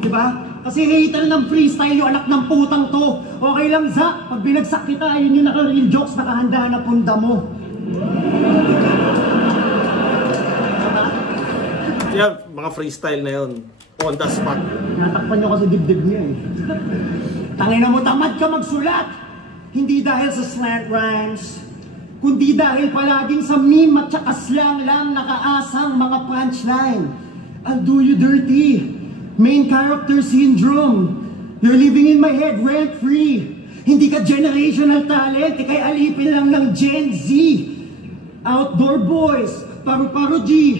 Diba? Kasi hater ng freestyle yung anak ng putang to. Okay lang, Zach. Pag binagsak kita, yun yung naka-real jokes, nakahanda na punda mo. Diba? Yeah, mga freestyle na yun. On the spot. Natakpan nyo kasi dibdib niya eh. Tangina mo, tamad ka magsulat. Hindi dahil sa slant rhymes, kundi dahil palaging sa meme at saka slang lang nakaasang mga punchline. I'll do you dirty. Main character syndrome. You're living in my head rent-free. Hindi ka generational talent, ikay alipin lang ng Gen Z. Outdoor boys, paru-paro G,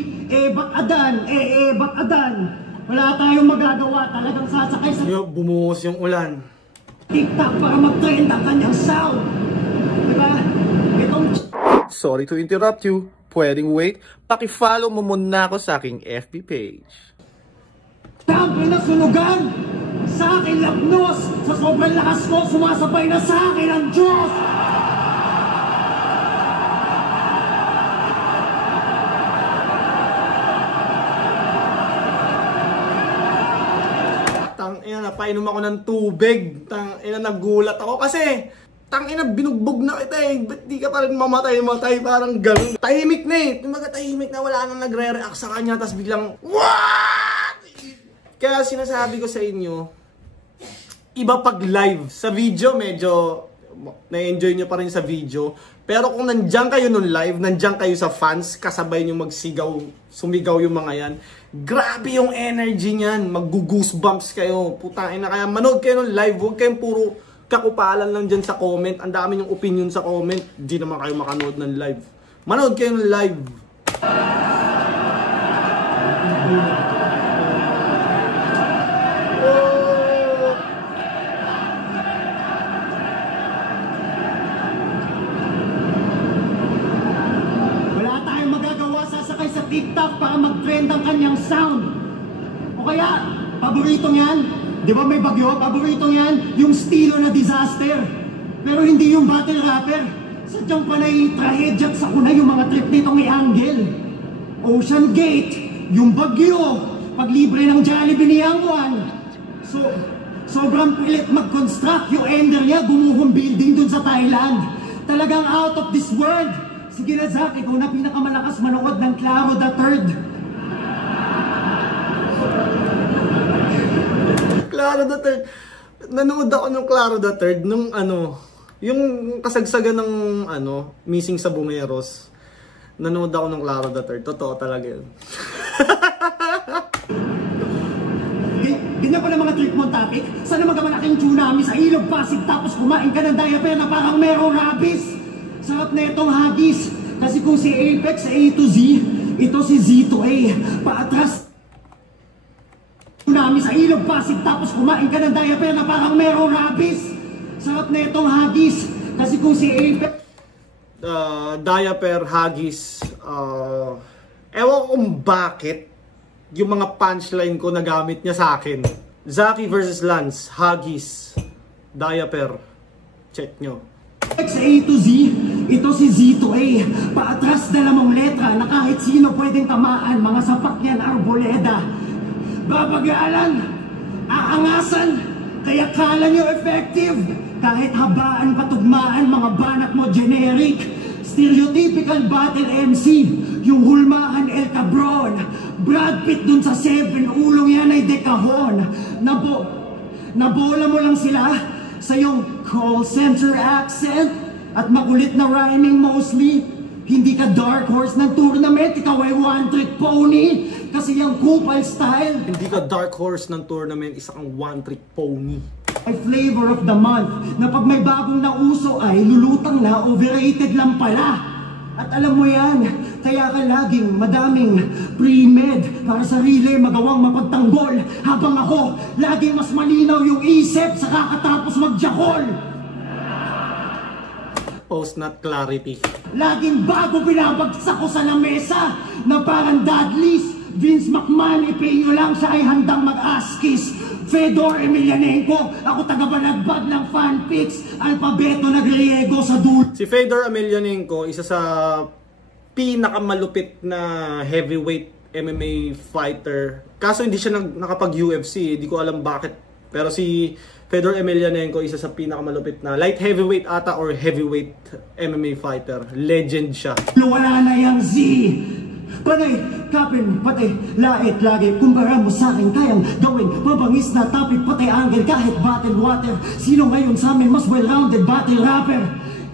bak adan. Wala tayong magagawa, talagang sasakay sa Bumuhos yung ulan. TikTok para mag-trend ang kanyang sound. Diba? Itong Sorry to interrupt you. Pwedeng wait. Paki-follow mo muna ako sa aking FB page. champion na sunugan! Sa akin lapnos! Sa sobrang lakas ko, sumasabay na sa akin ang Diyos! Tangina, napainom ako ng tubig. Tangina, nagulat ako kasi tangina, binugbog na kita eh. Ba't di ka pa rin mamatay? Parang gano'n. Tahimik na eh. Tumaga tahimik na, wala nang nagre-react sa kanya. Tapos biglang, what? Kaya sinasabi ko sa inyo, iba pag live. Sa video, medyo na-enjoy nyo pa rin sa video. Pero kung nandiyan kayo nung live, nandiyan kayo sa fans, kasabay nyo magsigaw, sumigaw yung mga yan, grabe yung energy niyan. Mag-goosebumps kayo. Putang ina, kaya manood kayo nung live. Huwag kayong puro kakupalan lang dyan sa comment. Ang dami yung opinion sa comment. Di naman kayo makanood ng live. Manood kayo ng live. Wala tayong magagawa, sasakay sa TikTok para mag-trend ang kanyang sound. O kaya, paborito niyan, di ba may bagyo? Paborito niyan, yung estilo na disaster. Pero hindi yung battle rapper. Sadyang panay trahedya sa kuna yung mga trip nitong i-angle. Ocean Gate, yung bagyo, paglibre ng Jollibee ni Yang Wan. Sobrang pilit mag-construct yung ender niya, bumuhong building dun sa Thailand. Talagang out of this world. Sige na, Zach, ikaw na pinakamalakas manood ng Claro the Third. Claro the Third. Nanood ako ng Claro the Third nung ano, yung kasagsagan ng ano, Missing sa Bumeros. Nanood ako ng Claro the Third. Totoo talaga yun. Ganyan pala mga trip mo topic. Sana magkamalaking tsunami sa ilog Pasig tapos kumain ka ng diaper na parang merong rabies. Sarap na itong hagis. Kasi kung si Apex A to Z, ito si Z to A. Paatras tsunami sa ilog Pasig tapos kumain ka ng diaper na parang merong rabies. Sarap na itong hagis. Kasi kung si Apex diaper, hagis, ewan ko kung bakit yung mga punchline ko nagamit niya sa akin. Zaki versus Lance, hagis, diaper, check nyo. A to Z, ito si Z to A. Paatras na lamang letra na kahit sino pwedeng tamaan. Mga sapakyan arboleda. Babagalan, aangasan, kaya kala nyo effective. Kahit habaan, patugmaan, mga banat mo generic. Stereotypical battle MC, yung hulmahan El Cabron. Brad Pitt dun sa 7, ulong yan ay dekahon. Nabola mo lang sila sa iyong call center accent at makulit na rhyming mostly. Hindi ka dark horse ng tournament, ikaw ay one-trick pony. Kasi yung kupal style. Hindi ka dark horse ng tournament, isa kang one-trick pony. Ay flavor of the month na pag may bagong nauso ay lulutang na, overrated lang pala. At alam mo yan, kaya ka laging madaming pre-med para sarili magawang mapagtanggol. Habang ako, laging mas malinaw yung isip sa kakatapos magjakol. Post not clarity. Laging bago binabagsak ko sa lamesa na parang Dudley's. Vince McMahon, ipay nyo lang siya ay handang mag-askis. Fedor Emelianenko, ako taga-balagbag ng fanfics. Alpabeto na griego sa dulo. Si Fedor Emelianenko, isa sa pinakamalupit na heavyweight MMA fighter. Kaso hindi siya nakapag-UFC, hindi ko alam bakit. Pero si Fedor Emelianenko, isa sa pinakamalupit na light heavyweight ata or heavyweight MMA fighter. Legend siya. Wala na yung Z. Panay, kapin, patay, lait, lagi. Kumpara mo sa akin, kayang gawin mabangis na topic, patay angle, kahit battle water. Sino ngayon sa amin mas well-rounded battle rapper?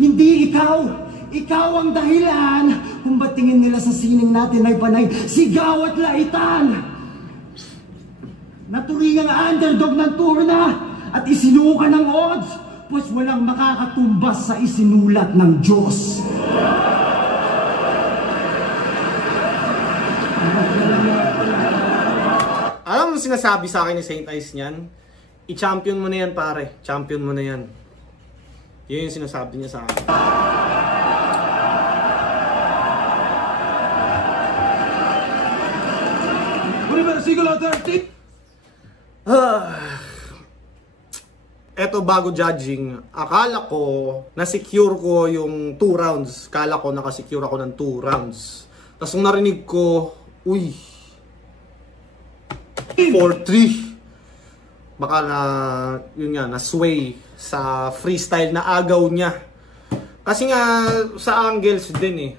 Hindi ikaw. Ikaw ang dahilan kung ba't tingin nila sa sining natin ay panay, sigaw at laitan. Naturingang underdog ng turna at isinuka ng odds, pues walang makakatumbas sa isinulat ng Diyos. Alam mo sinasabi sa akin ni Saint Ice niyan? I-champion mo na yan pare. Champion mo na yan. Yun yung sinasabi niya sa akin. Eto bago judging, akala ko na-secure ko yung 2 rounds. Akala ko nakasecure ako ng 2 rounds. Tapos nung narinig ko, uy, 4-3. Baka na, yun nga, na-sway sa freestyle na agaw niya. Kasi nga, sa angles din eh.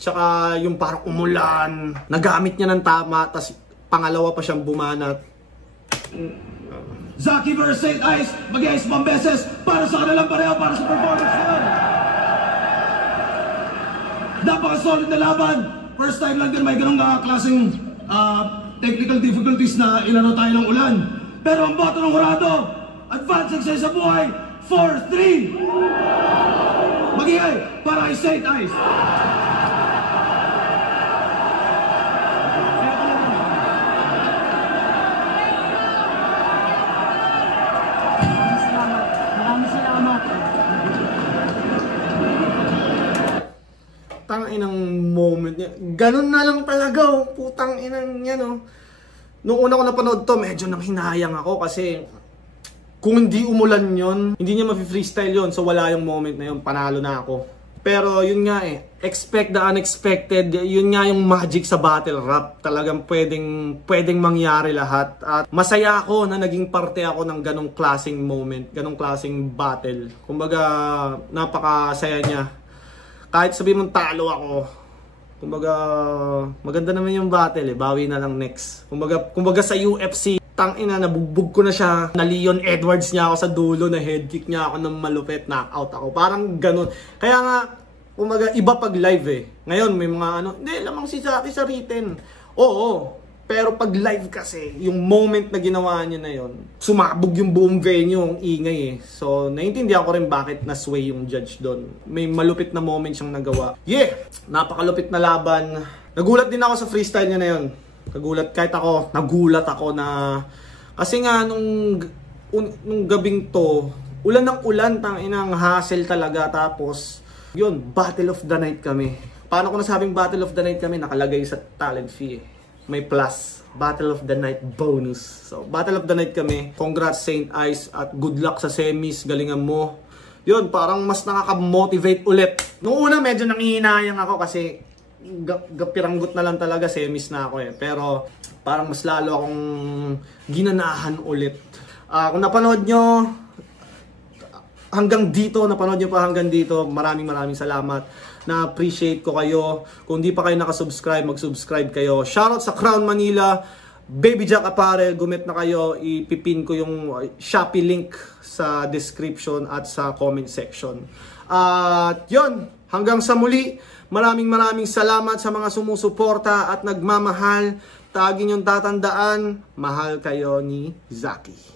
Tsaka yung parang umulan, nagamit niya ng tama, tas pangalawa pa siyang bumanat. Zaki vs. Saint Ice, mag-ice pang beses para sa kanilang pareho, para sa performance nila. Napaka-solid na laban. First time lang din may ganong klaseng technical difficulties na ilaro tayo ng ulan. Pero ang boto ng Horado, advancing sa buhay, 4-3. Mag-iay para kay Saint Ice. Maraming salamat. Putang inang moment niya. Ganun na lang talaga, oh. Putang inang yan, oh. Nung una ko napanood to, medyo nanghinayang ako kasi kung hindi umulan yon, hindi niya ma-freestyle yon. So wala yung moment na yon, panalo na ako. Pero yun nga eh, expect the unexpected. Yun nga yung magic sa battle rap. Talagang pwedeng mangyari lahat. At masaya ako na naging parte ako ng ganong klaseng moment, ganong klaseng battle. Kumbaga, napakasaya niya. Kahit sabihin mong talo ako, kumbaga, maganda naman yung battle eh. Bawi na lang next. Kumbaga sa UFC, tangina, nabugbog ko na siya. Na Leon Edwards niya ako sa dulo, na head kick niya ako ng malupit, knockout ako. Parang ganun. Kaya nga, kumbaga, iba pag live eh. Ngayon, may mga hindi, lamang si Zaki sa written. Oo, pero pag live kasi, yung moment na ginawa niya na yon, sumabog yung buong venue, ang ingay eh. So, naiintindihan ko rin bakit na-sway yung judge doon. May malupit na moment siyang nagawa. Yeah! Napakalupit na laban. Nagulat din ako sa freestyle niya na yon. Nagulat ako na, kasi nga nung gabing to, ulan ng ulan, tangina, ang hassle talaga. Tapos, yun, Battle of the Night kami. Paano ko nasabing Battle of the Night kami? Nakalagay sa talent fee eh. May plus, Battle of the Night bonus. So, Battle of the Night kami. Congrats Saint Ice at good luck sa semis. Galingan mo. Yun, parang mas nakaka-motivate ulit. Noong una medyo nangihinayang ako kasi gapiranggot na lang talaga, semis na ako eh. Pero parang mas lalo akong ginanahan ulit. Kung napanood nyo hanggang dito, maraming salamat. Na-appreciate ko kayo. Kung di pa kayo nakasubscribe, mag-subscribe kayo. Shoutout sa Crown Manila. Baby Jack Apparel, gumit na kayo. Ipipin ko yung Shopee link sa description at sa comment section. At yun, hanggang sa muli, maraming salamat sa mga sumusuporta at nagmamahal. Tagin yung tatandaan, mahal kayo ni Zaki.